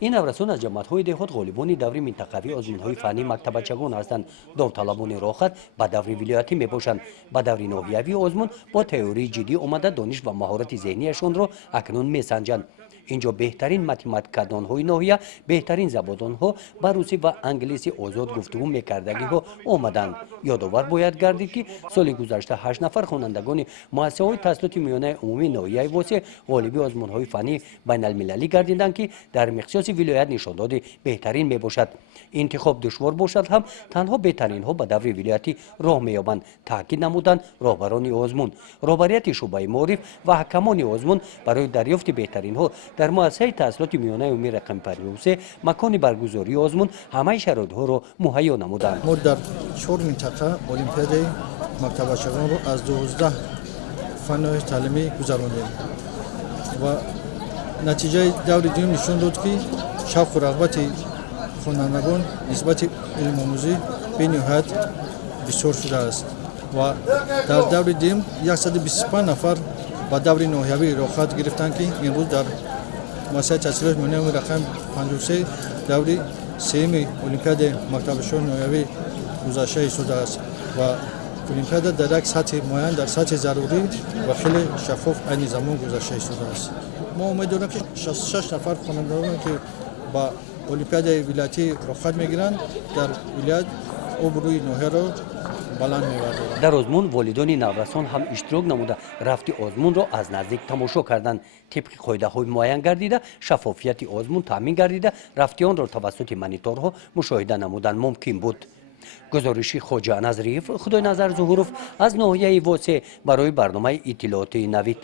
این نورسون از جماعت‌های دهات غالبانی دوری منطقوی آزمون‌های فنی مکتبچگان هستند. داوطلبان راحت به دوری ولایتی میباشند. به دوری ناحیوی آزمون با تئوری جدی آمده دانش و مهارت ذهنیشان را اکنون میسنجند. اینجا بهترین متمتیکدان‌های ناحیه بهترین زبان‌ها به روسی و انگلیسی آزاد گفتگو می‌کردگی‌ها آمدند. یادآور باید گردید که سال گذشته 8 نفر خوانندگان مؤسسه‌های تحصیلات میانه عمومی ناحیه واسه غالبی آزمون‌های فنی بین‌المللی گردیدند که در مقیاس ولایت نشان داده بهترین میباشد. انتخاب دشوار باشد هم تنها بهترین‌ها به دوره ولایتی راه می‌یابند. تاکید نمودند رهبران آزمون. رهبریت شعبه معارف و حکمان آزمون برای دریافت بهترین‌ها در مؤسسه تحصیلات میانه عمومی رقم 53 مکان برگزاری آزمون همه شرایط‌ها را مهیا نمودند. ما در 4 منطقه المپیاد مکتبچگان رو از 12 فن‌های تعلیمی گذراندیم و نتیجه دور دوم نشون داد که شوق و رغبت خوانندگان نسبت علم آموزی به نهایت بسیار شده است و در دور دوم 125 نفر با دور ناحیوی رخصت گرفتند که امروز در مؤسسه تحصیلات میانه عمومی رقم 53 دوری سوم المپیاد مکتبچگان ناحیوی گذشته شده است و المپیاد در یک سطح معین در سطح ضروری و خیلی شفاف عین زمان گذشته شده است. ما امیدواریم که 66 نفر خوانندگان که با المپیاد ولایتی رخصت میگیرند در ولایت آبروی ناحیه را بلند می‌آورند. در آزمون والدان نورسان هم اشتراک نموده رفت آزمون را از نزدیک تماشا کردند. طبق قاعده‌های معین گردیده شفافیت آزمون تامین گردیده رفتیان را توسط مانیتورها مشاهده نمودن ممکن بود. گزارشی خواجه نظریف خدای نظر ظهوروف از ناحیه واسه برای برنامه اطلاعات نوید.